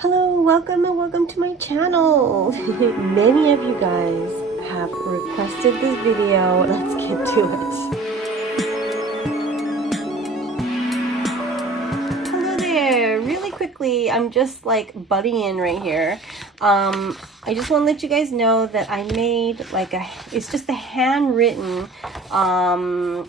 Hello, welcome and welcome to my channel. Many of you guys have requested this video. Let's get to it. Hello there. Really quickly, I'm just like butting in right here. I just want to let you guys know that I made it's just a handwritten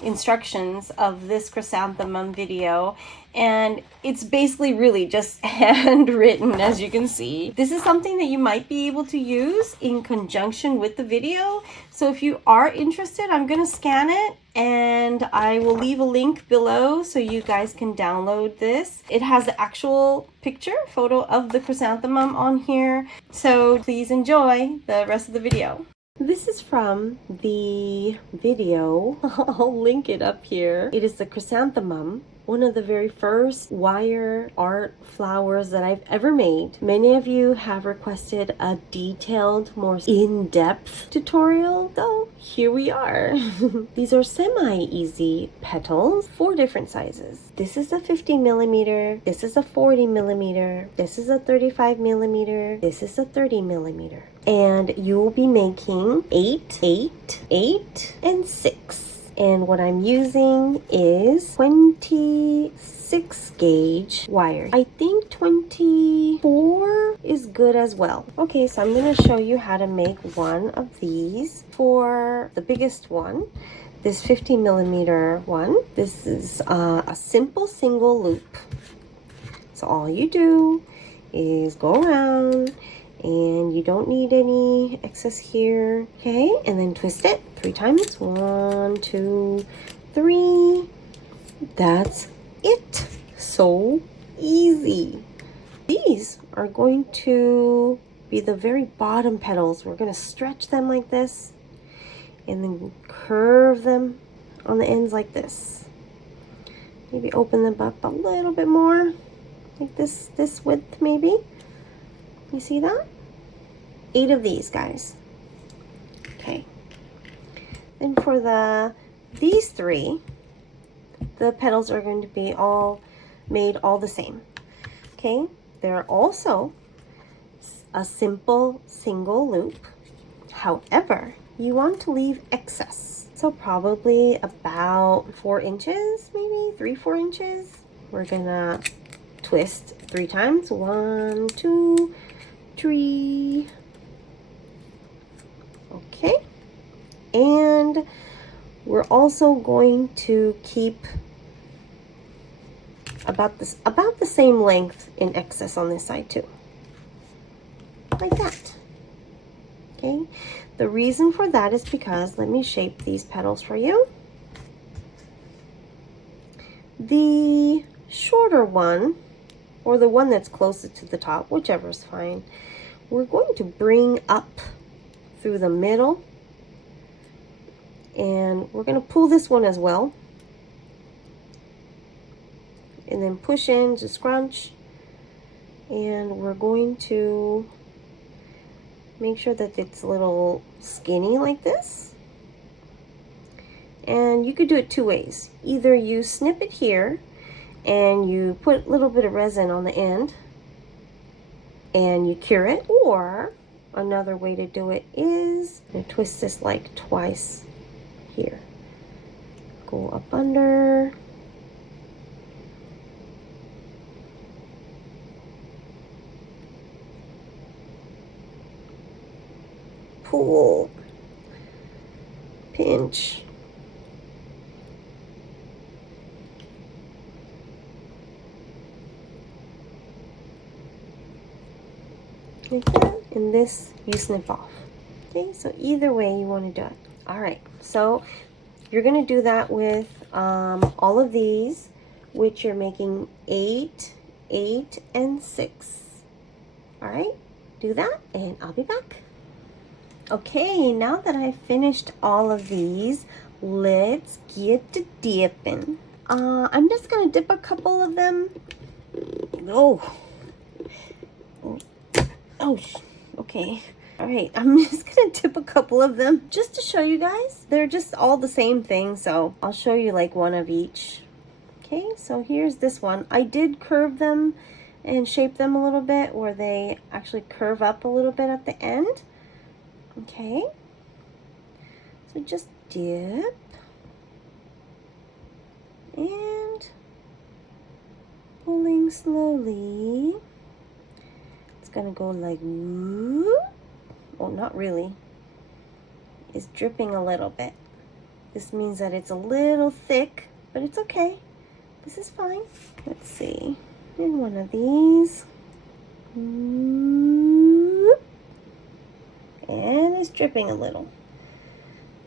instructions of this chrysanthemum video, and it's basically really just handwritten, as you can see. This is something that you might be able to use in conjunction with the video. So if you are interested, I'm going to scan it and I will leave a link below so you guys can download this. It has the actual photo of the chrysanthemum on here. So please enjoy the rest of the video. This is from the video. I'll link it up here. It is the chrysanthemum, one of the very first wire art flowers that I've ever made. Many of you have requested a detailed, more in-depth tutorial, so here we are. These are semi-easy petals, 4 different sizes. This is a 50 millimeter, this is a 40 millimeter, this is a 35 millimeter, this is a 30 millimeter. And you will be making 8, 8, 8, and 6. And what I'm using is 26 gauge wire. I think 24 is good as well. Okay, so I'm going to show you how to make one of these. For the biggest one, this 50 millimeter one, this is a simple single loop. So all you do is go around, and you don't need any excess here. Okay, and then twist it 3 times. 1, 2, 3. That's it. So easy. These are going to be the very bottom petals. We're going to stretch them like this and then curve them on the ends like this. Maybe open them up a little bit more, like this width maybe. You see that? 8 of these guys. Okay. Then for these 3, the petals are going to be all made all the same. Okay. They're also a simple single loop. However, you want to leave excess. So probably about 4 inches, maybe 3-4 inches. We're gonna twist 3 times. 1, 2, 3. Okay, and we're also going to keep about the same length in excess on this side too, like that. Okay, the reason for that is because, let me shape these petals for you. The shorter one, or the one that's closest to the top, whichever is fine, we're going to bring up through the middle, and we're going to pull this one as well, and then push in to scrunch, and we're going to make sure that it's a little skinny like this. And you could do it 2 ways. Either you snip it here and you put a little bit of resin on the end and you cure it, or another way to do it is you twist this like twice here. Go up under. Pull. Pinch. Like that. And this you snip off. Okay, so either way you want to do it. All right, so you're going to do that with all of these, which you're making 8, 8, and 6. All right, do that and I'll be back. Okay, now that I've finished all of these, let's get to dipping. I'm just going to dip a couple of them. Okay. All right, I'm just gonna dip a couple of them just to show you guys. They're just all the same thing, so I'll show you like one of each. Okay, so here's this one. I did curve them and shape them a little bit where they actually curve up a little bit at the end. Okay, so just dip and pulling slowly. It's gonna go like whoop. Oh, not really. It's dripping a little bit. This means that it's a little thick, but it's okay. This is fine. Let's see. In one of these. Whoop. And it's dripping a little.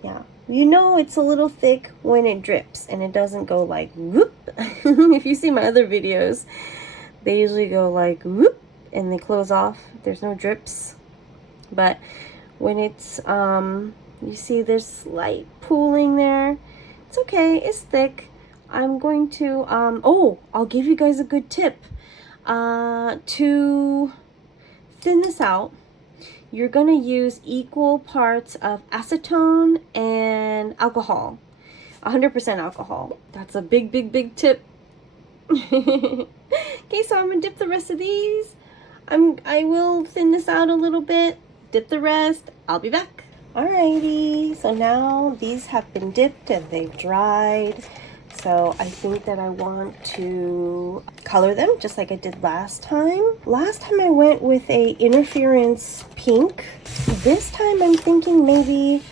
Yeah, you know it's a little thick when it drips and it doesn't go like whoop. If you see my other videos, they usually go like whoop and they close off. There's no drips. But when it's, you see there's slight pooling there. It's okay, it's thick. I'm going to, oh, I'll give you guys a good tip. To thin this out, you're gonna use equal parts of acetone and alcohol. 100% alcohol. That's a big, big, big tip. Okay, so I'm gonna dip the rest of these. I will thin this out a little bit, dip the rest. I'll be back. Alrighty, so now these have been dipped and they've dried. So I think that I want to color them just like I did last time. Last time I went with a interference pink. This time I'm thinking maybe,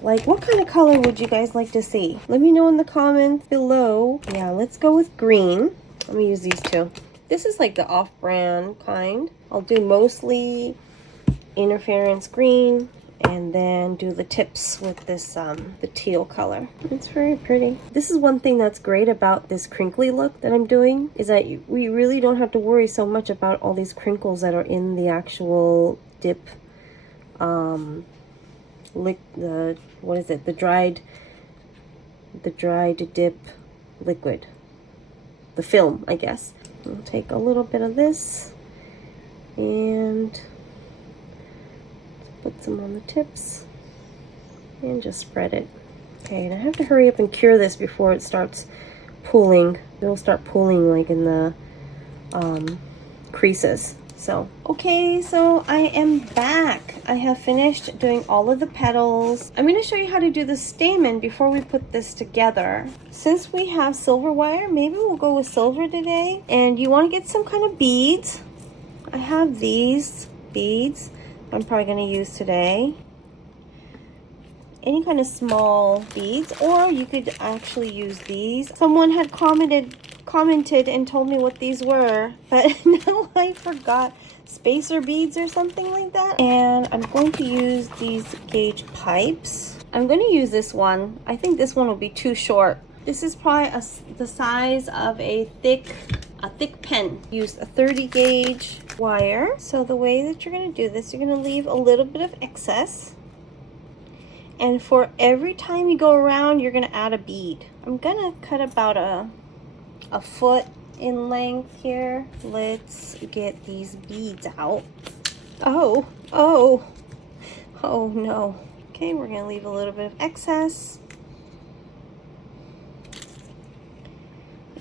like, what kind of color would you guys like to see? Let me know in the comments below. Yeah, let's go with green. Let me use these two. This is like the off-brand kind. I'll do mostly interference green and then do the tips with this the teal color. It's very pretty. This is one thing that's great about this crinkly look that I'm doing, is that we really don't have to worry so much about all these crinkles that are in the actual dip, what is it, the dried dip liquid, the film, I guess. I'll take a little bit of this and put some on the tips and just spread it. Okay, and I have to hurry up and cure this before it starts pooling. It'll start pooling like in the creases. So, okay, so I am back. I have finished doing all of the petals. I'm going to show you how to do the stamen before we put this together. Since we have silver wire, maybe we'll go with silver today. And you want to get some kind of beads. I have these beads I'm probably going to use today. Any kind of small beads, or you could actually use these. Someone had commented and told me what these were, but now I forgot. Spacer beads or something like that. And I'm going to use these gauge pipes. I'm going to use this one. I think this one will be too short. This is probably the size of a thick pen. Use a 30 gauge wire. So the way that you're going to do this, you're going to leave a little bit of excess. And for every time you go around, you're going to add a bead. I'm going to cut about a foot in length here. Let's get these beads out. Oh no. Okay, we're going to leave a little bit of excess.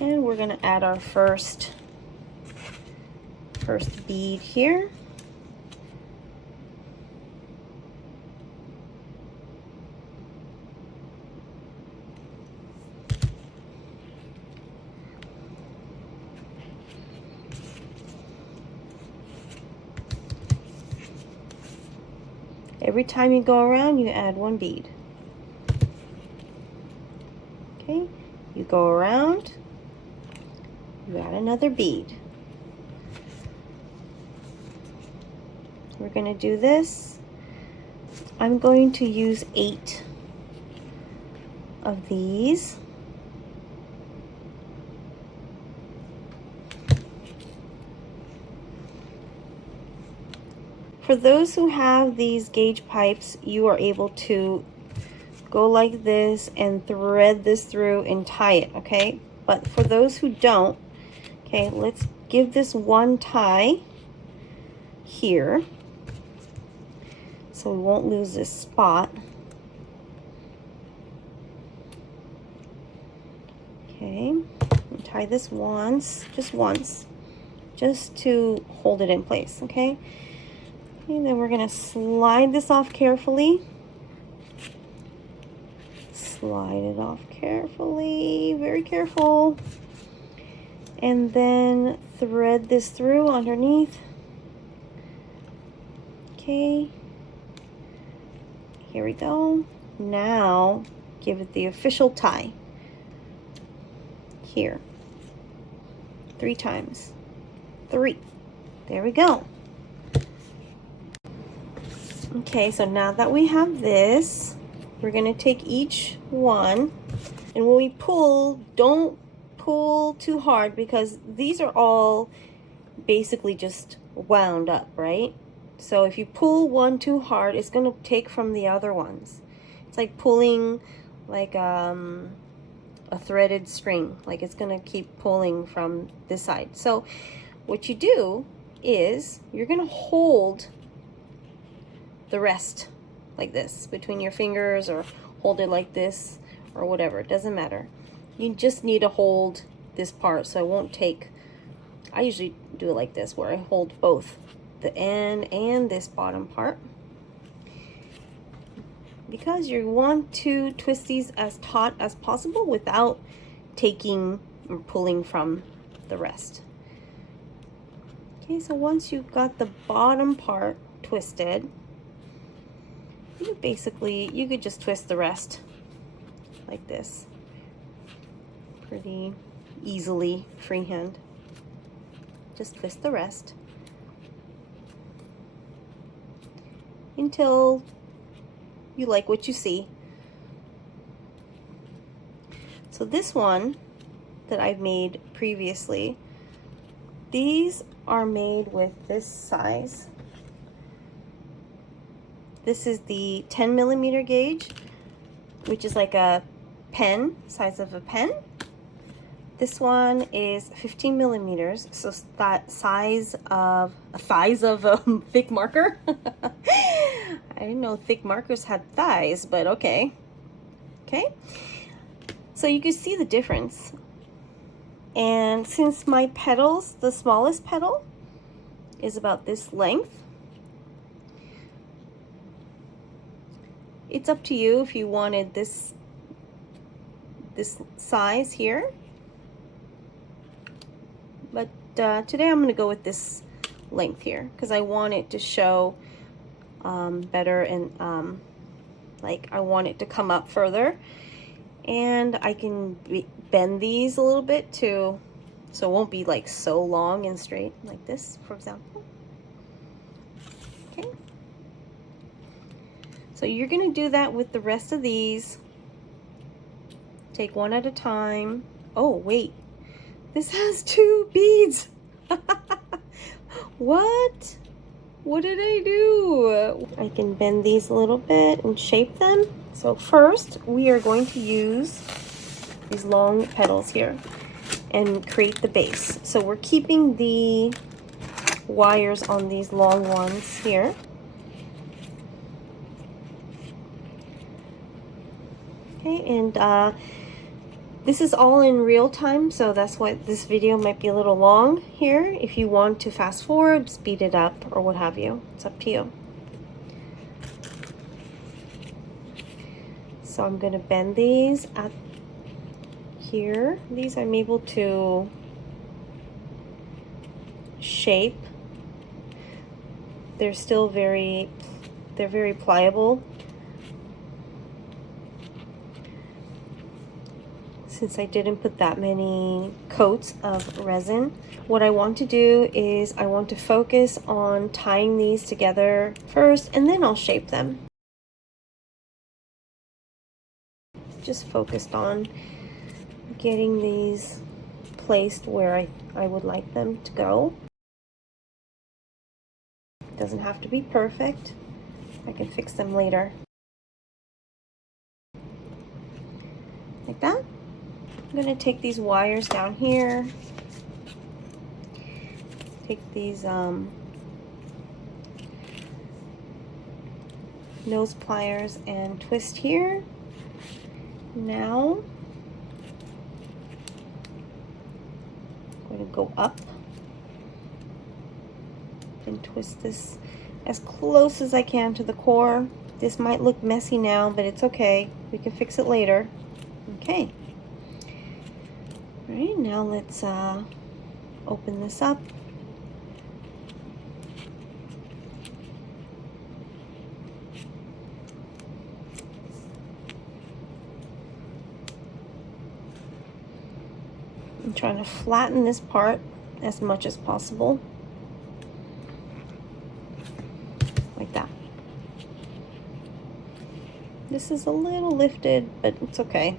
And we're going to add our first bead here. Every time you go around, you add one bead. Okay, you go around, you add another bead. We're going to do this. I'm going to use 8 of these. For those who have these gauge pipes, you are able to go like this and thread this through and tie it, okay? But for those who don't, okay, let's give this one tie here so we won't lose this spot. Okay, tie this once, just once. just to hold it in place, okay? And then we're gonna slide this off carefully. Slide it off carefully, very careful. And then thread this through underneath. Okay. Here we go. Now give it the official tie. Here. 3 times. 3. There we go. Okay, so now that we have this, we're going to take each one, and when we pull, don't pull too hard because these are all basically just wound up, right? So if you pull one too hard, it's going to take from the other ones. It's like pulling like a threaded string, like it's going to keep pulling from this side. So what you do is you're going to hold the rest like this between your fingers, or hold it like this or whatever, it doesn't matter. You just need to hold this part so it won't take, I usually do it like this where I hold both the end and this bottom part, because you want to twist these as taut as possible without taking or pulling from the rest. Okay, so once you've got the bottom part twisted, you could just twist the rest like this pretty easily, freehand. Just twist the rest until you like what you see. So this one that I've made previously, these are made with this size. This is the 10mm gauge, which is like a pen, size of a pen. This one is 15mm, so that size of a thick marker. I didn't know thick markers had thighs, but okay. Okay, so you can see the difference. And since my petals, the smallest petal is about this length, it's up to you if you wanted this size here. But today I'm going to go with this length here because I want it to show better, and like I want it to come up further, and I can bend these a little bit too, so it won't be like so long and straight like this, for example. Okay. So you're going to do that with the rest of these. Take one at a time. Oh, wait. This has 2 beads. What? What did I do? I can bend these a little bit and shape them. So first, we are going to use these long petals here and create the base. So we're keeping the wires on these long ones here. Okay, and this is all in real time, so that's why this video might be a little long here. If you want to fast forward, speed it up, or what have you. It's up to you. So I'm going to bend these at here. These I'm able to shape. They're still very pliable. Since I didn't put that many coats of resin, what I want to do is I want to focus on tying these together first, and then I'll shape them. Just focused on getting these placed where I would like them to go. It doesn't have to be perfect. I can fix them later. Like that. I'm going to take these wires down here, take these nose pliers and twist here. Now I'm going to go up and twist this as close as I can to the core. This might look messy now, but it's okay. We can fix it later. Okay. All right, now let's open this up. I'm trying to flatten this part as much as possible. Like that. This is a little lifted, but it's okay.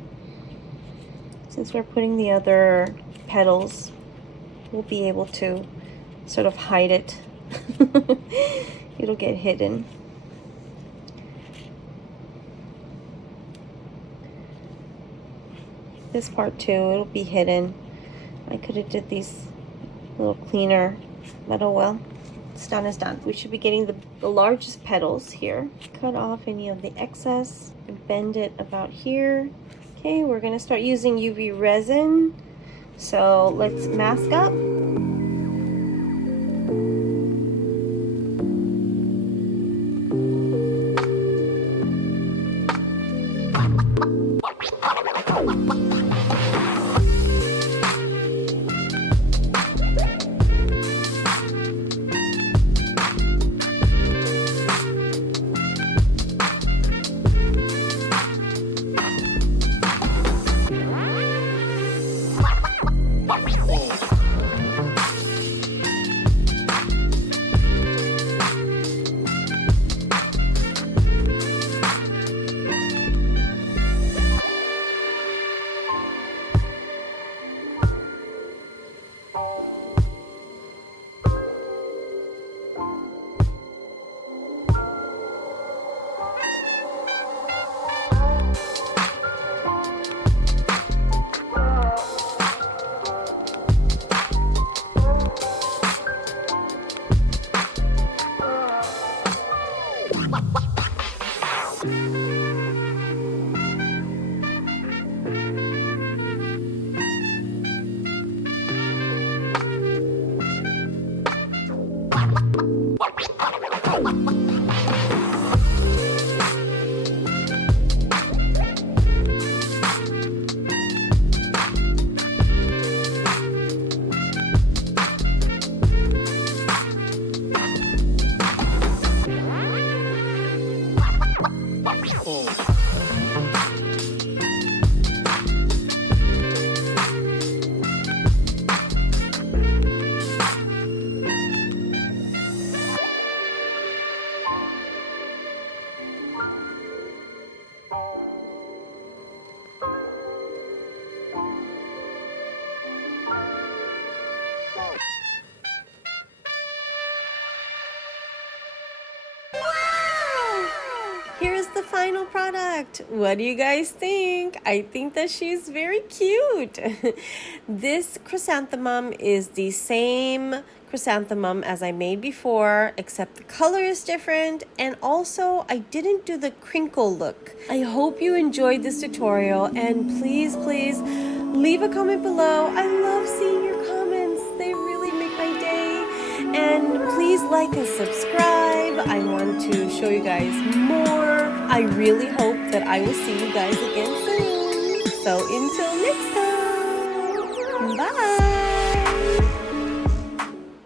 Since we're putting the other petals, we'll be able to sort of hide it. It'll get hidden. This part too, it'll be hidden. I could have did these a little cleaner, but oh well. It's done is done. We should be getting the largest petals here. Cut off any of the excess and bend it about here. Okay, we're gonna start using UV resin. So let's mask up. Here's the final product. What do you guys think? I think that she's very cute. This chrysanthemum is the same chrysanthemum as I made before, except the color is different, and also I didn't do the crinkle look. I hope you enjoyed this tutorial, and please leave a comment below. I love seeing your comments. They really make my day. And please like and subscribe. I want to show you guys more. I really hope that I will see you guys again soon. So until next time, bye.